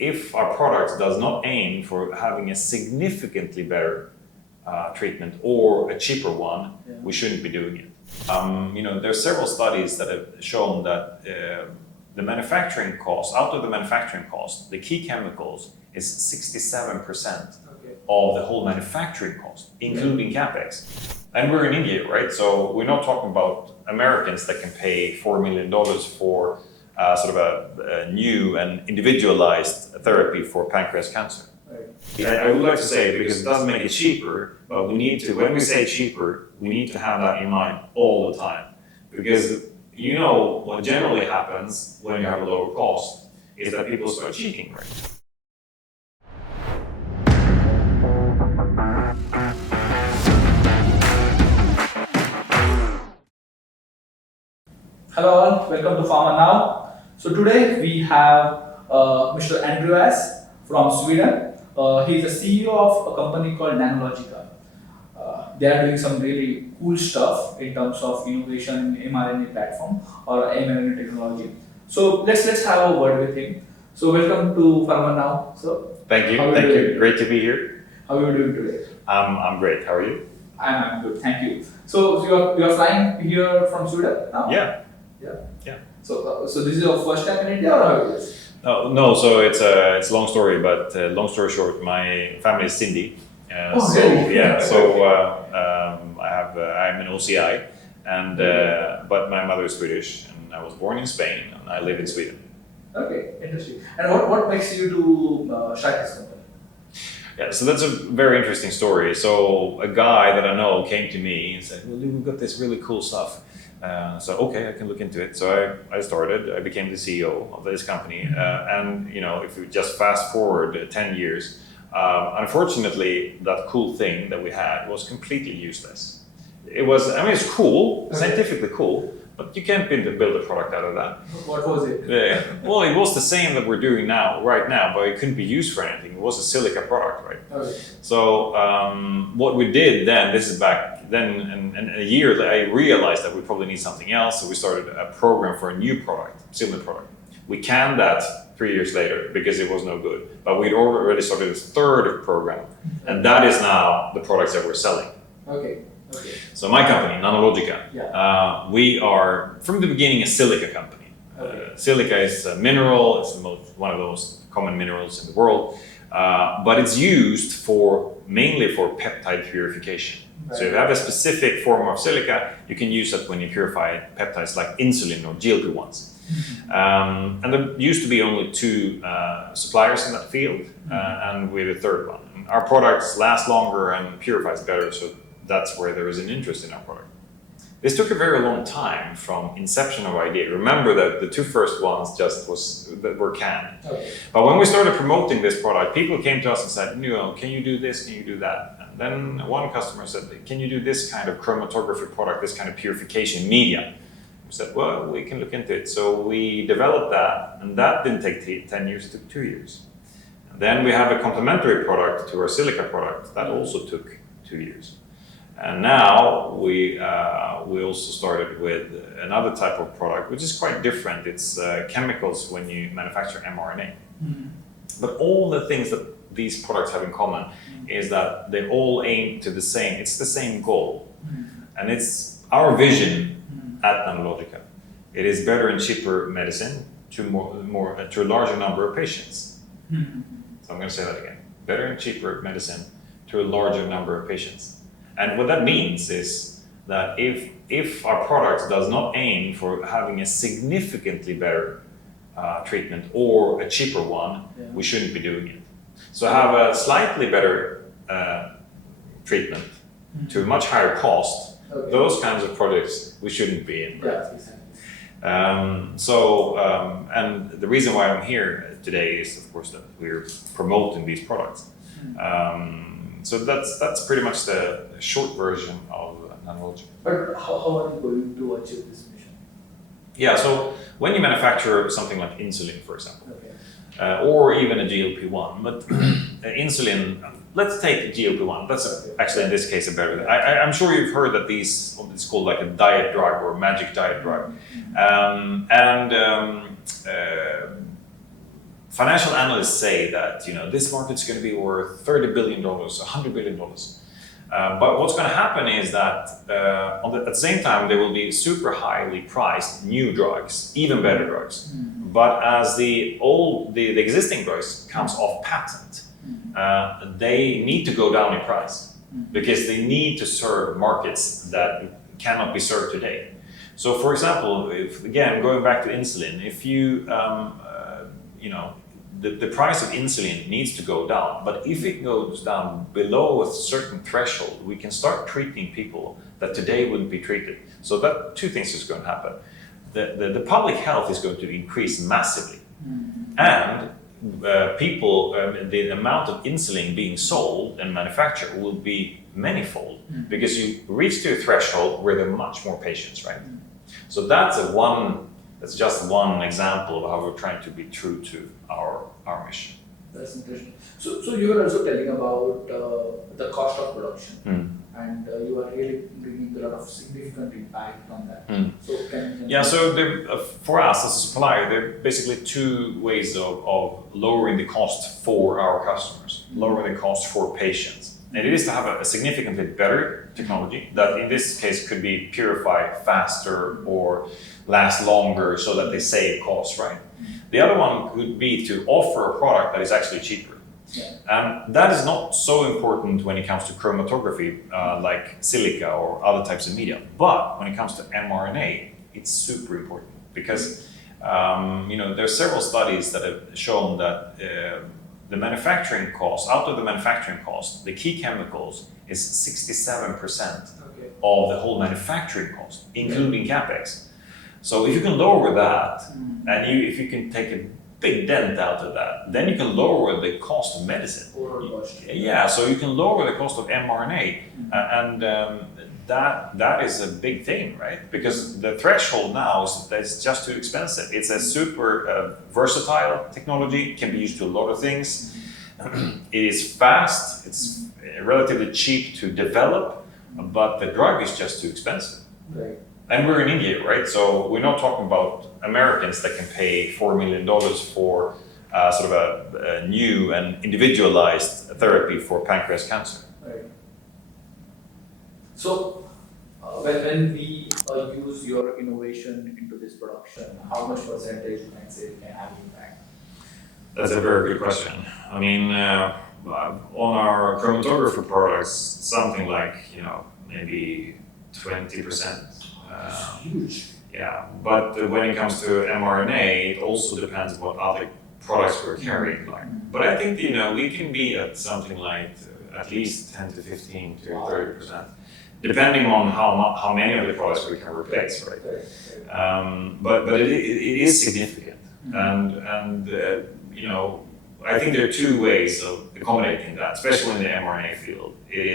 if our product does not aim for having a significantly better treatment or a cheaper one, we shouldn't be doing it. There are several studies that have shown that the manufacturing cost, out of the manufacturing cost, the key chemicals is 67% of the whole manufacturing cost, including capex. And we're in India, right? So we're not talking about Americans that can pay $4 million for sort of a new and individualized therapy for pancreas cancer. I would like to say it because it doesn't make it cheaper, but we need to, when we say cheaper, we need to have that in mind all the time. Because what generally happens when you have a lower cost is that people start cheating, right? Hello all, welcome to Pharma Now. So today we have Mr. Andreas from Sweden. He is the CEO of a company called Nanologica. They are doing some really cool stuff in terms of innovation in mRNA platform or mRNA technology. So let's have a word with him. So welcome to Pharma Now. So thank you. Great to be here. How are you doing today? I'm great. How are you? I'm good. Thank you. So you're flying here from Sweden now? Yeah. So this is your first time in India or how it is? No. So it's a long story, but long story short, my family is Sindhi. Really? Yeah. So I'm an OCI, and but my mother is Swedish, and I was born in Spain, and I live in Sweden. Okay, interesting. And what makes you to start this company? Yeah, so that's a very interesting story. So a guy that I know came to me and said, "Well, we've got this really cool stuff." So okay, I can look into it. So I became the CEO of this company, and if you just fast forward 10 years, unfortunately, that cool thing that we had was completely useless. It's cool, scientifically cool, but you can't build a product out of that. What was it? Well, it was the same that we're doing right now, but it couldn't be used for anything. It was a silica product, right? Okay. So what we did then, this is back then, and a year later, I realized that we probably need something else. So we started a program for a new product, similar product. We canned that 3 years later because it was no good. But we'd already started a third program, and that is now the products that we're selling. Okay. So my company, Nanologica, we are from the beginning a silica company. Silica is a mineral. It's one of the most common minerals in the world, but it's used mainly for peptide purification. Right. So if you have a specific form of silica, you can use it when you purify peptides like insulin or GLP-1s. And there used to be only two suppliers in that field, and we're the third one. And our products last longer and purifies better, so that's where there is an interest in our product. This took a very long time from inception of idea. Remember that the two first ones were canned. Okay. But when we started promoting this product, people came to us and said, can you do this? Can you do that? And then one customer said, can you do this kind of chromatography product, this kind of purification media? We said, well, we can look into it. So we developed that, and that didn't take 10 years, it took 2 years. And then we have a complementary product to our silica product that also took 2 years. And now we also started with another type of product, which is quite different. It's chemicals when you manufacture mRNA. Mm-hmm. But all the things that these products have in common is that they all aim to it's the same goal. Mm-hmm. And it's our vision at Nanologica. It is better and cheaper medicine to a larger number of patients. Mm-hmm. So I'm going to say that again. Better and cheaper medicine to a larger number of patients. And what that means is that if our product does not aim for having a significantly better treatment or a cheaper one, we shouldn't be doing it. So have a slightly better treatment to a much higher cost. Okay. Those kinds of products we shouldn't be in. Right? Yeah, exactly. And the reason why I'm here today is, of course, that we're promoting these products. So that's pretty much the short version of Nanologica. But how are you going to achieve this mission? Yeah, so when you manufacture something like insulin, for example, or even a GLP-1, but insulin, let's take GLP-1. That's actually in this case a better. I'm sure you've heard that it's called like a diet drug or a magic diet drug, financial analysts say that this market's going to be worth $30 billion, $100 billion. But what's going to happen is that at the same time there will be super highly priced new drugs, even better drugs. But as the existing drugs comes off patent, they need to go down in price because they need to serve markets that cannot be served today. So, for example, again going back to insulin, if the price of insulin needs to go down, but if it goes down below a certain threshold, we can start treating people that today wouldn't be treated. So that two things is going to happen. The public health is going to increase massively, and the amount of insulin being sold and manufactured will be manifold because you reach to a threshold where there are much more patients, right? So that's just one example of how we're trying to be true to our mission. That's interesting. So you were also telling about the cost of production, and you are really bringing a lot of significant impact on that. So so for us as a supplier, there are basically two ways of lowering the cost for our customers, lowering the cost for patients. And it is to have a significantly better technology that in this case could be purify faster or last longer so that they save costs, right? The other one could be to offer a product that is actually cheaper. And that is not so important when it comes to chromatography, like silica or other types of media. But when it comes to mRNA, it's super important because there are several studies that have shown that the manufacturing cost, out of the manufacturing cost, the key chemicals is 67% of the whole manufacturing cost, including CapEx. So if you can lower that, and if you can take a big dent out of that, then you can lower the cost of medicine. So you can lower the cost of mRNA, and that is a big thing, right? Because the threshold now is that it's just too expensive. It's a super versatile technology, can be used to a lot of things. It is fast, it's relatively cheap to develop, but the drug is just too expensive. Right. And we're in India, right? So we're not talking about Americans that can pay $4 million for sort of a new and individualized therapy for pancreas cancer. Right. So when we use your innovation into this production, how much percentage you can say can have impact? That's a very good question. I mean, on our chromatography products, something like, maybe 20%. Huge. Yeah, but when it comes to mRNA, it also depends what other products we're carrying. But I think we can be at something like at least 10 to 15 to 30%, depending on how many of the products we can replace, right? But it is significant, and I think there are two ways of accommodating that, especially in the mRNA field. It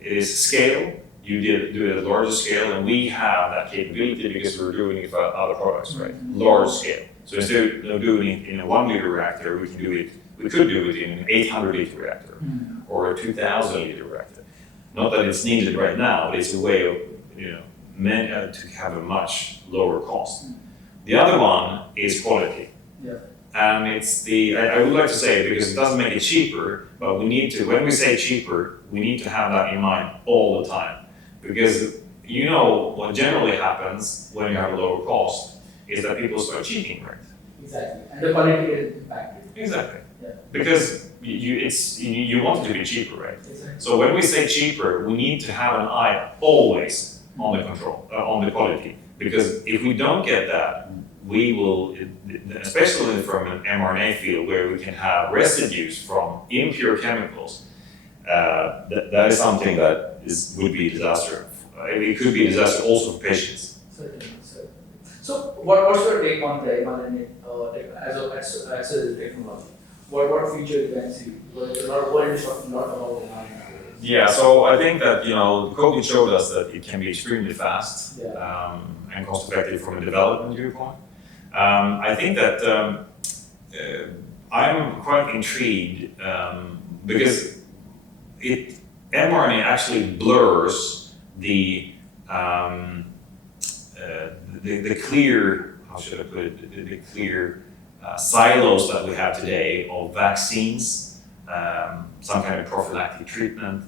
is scale. You do it at a larger scale, and we have that capability because we're doing it for other products, right? Large scale. So instead of doing it in a 1 liter reactor, we could do it in an 800 liter reactor or a 2000 liter reactor. Not that it's needed right now, but it's a way of to have a much lower cost. The other one is quality. And it's I would like to say it because it doesn't make it cheaper, but we need to, when we say cheaper, we need to have that in mind all the time. Because what generally happens when you have a lower cost is that people start cheating, right? Exactly, and the quality is impacted. Exactly, because you want it to be cheaper, right? Exactly. So when we say cheaper, we need to have an eye always on the control, on the quality. Because if we don't get that, we will, especially from an mRNA field where we can have residues from impure chemicals, that is something that would be a disaster. It could be a disaster also for patients. Certainly. So what's your take on the mRNA as a technology? What feature you can see? What is talking a lot about mRNA? Yeah, so I think that COVID showed us that it can be extremely fast and cost effective from a development viewpoint. I think that I'm quite intrigued because mRNA actually blurs the clear, how should I put it, the clear silos that we have today of vaccines, some kind of prophylactic treatment,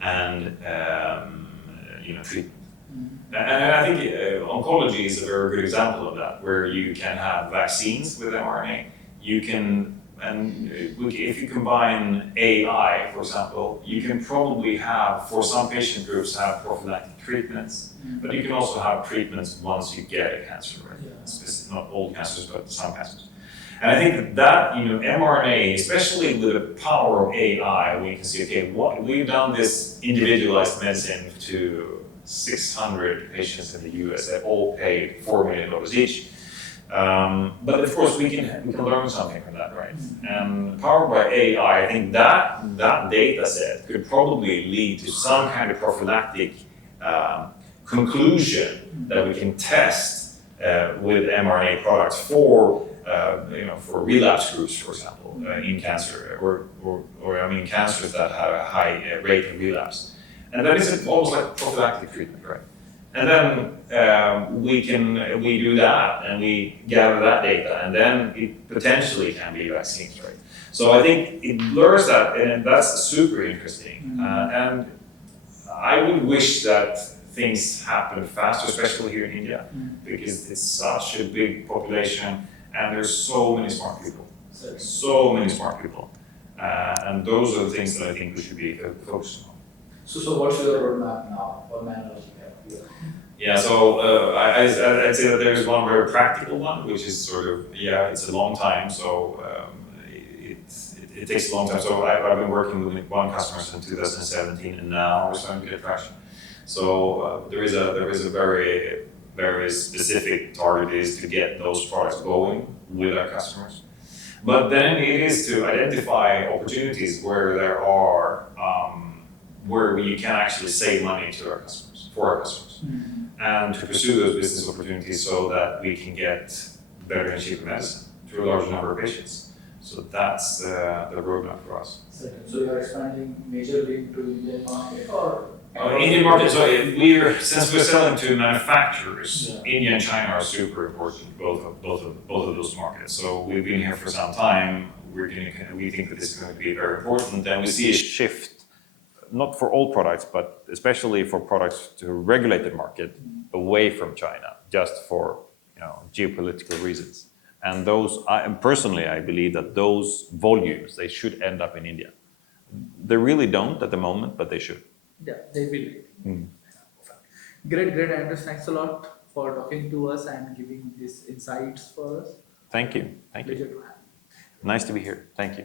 and treatment. And I think oncology is a very good example of that, where you can have vaccines with mRNA. You can, and if you combine AI, for example, you can probably have, for some patient groups, have prophylactic treatments, but you can also have treatments once you get a cancer, right? Yeah. Not all cancers, but some cancers. And I think that mRNA, especially with the power of AI, we can see, okay, we've done this individualized medicine to 600 patients in the US that all paid $4 million each. But of course, we can learn something from that, right? And powered by AI, I think that data set could probably lead to some kind of prophylactic conclusion that we can test with mRNA products for relapse groups, for example, in cancer, or cancers that have a high rate of relapse. And that is almost like prophylactic treatment, right? And then we do that, and we gather that data, and then it potentially can be vaccines, right? So I think it blurs that, and that's super interesting. And I would wish that things happen faster, especially here in India, because it's such a big population, and there's so many smart people. And those are the things that I think we should be focused on. So what's your roadmap now for Nanologica? Yeah, so I'd say that there's one very practical one, which is sort of, it's a long time, so it takes a long time. So I've been working with one customer since 2017, and now we're starting to get traction. So there is a very, very specific target is to get those products going with our customers. But then it is to identify opportunities where there are where you can actually save money to our customers, for our customers, and to pursue those business opportunities so that we can get better and cheaper medicine to a larger number of patients. So that's the roadmap for us. So you are expanding majorly into Indian market, or? Indian market. So since we're selling to manufacturers, India and China are super important. Both of those markets. So we've been here for some time. We think that this is going to be very important, and we see a shift. Not for all products, but especially for products to a regulated market away from China, just for geopolitical reasons. And personally, I believe that those volumes, they should end up in India. They really don't at the moment, but they should. Yeah, they will. Great, Andreas. Thanks a lot for talking to us and giving these insights for us. Thank you. Pleasure to have you. Nice to be here. Thank you.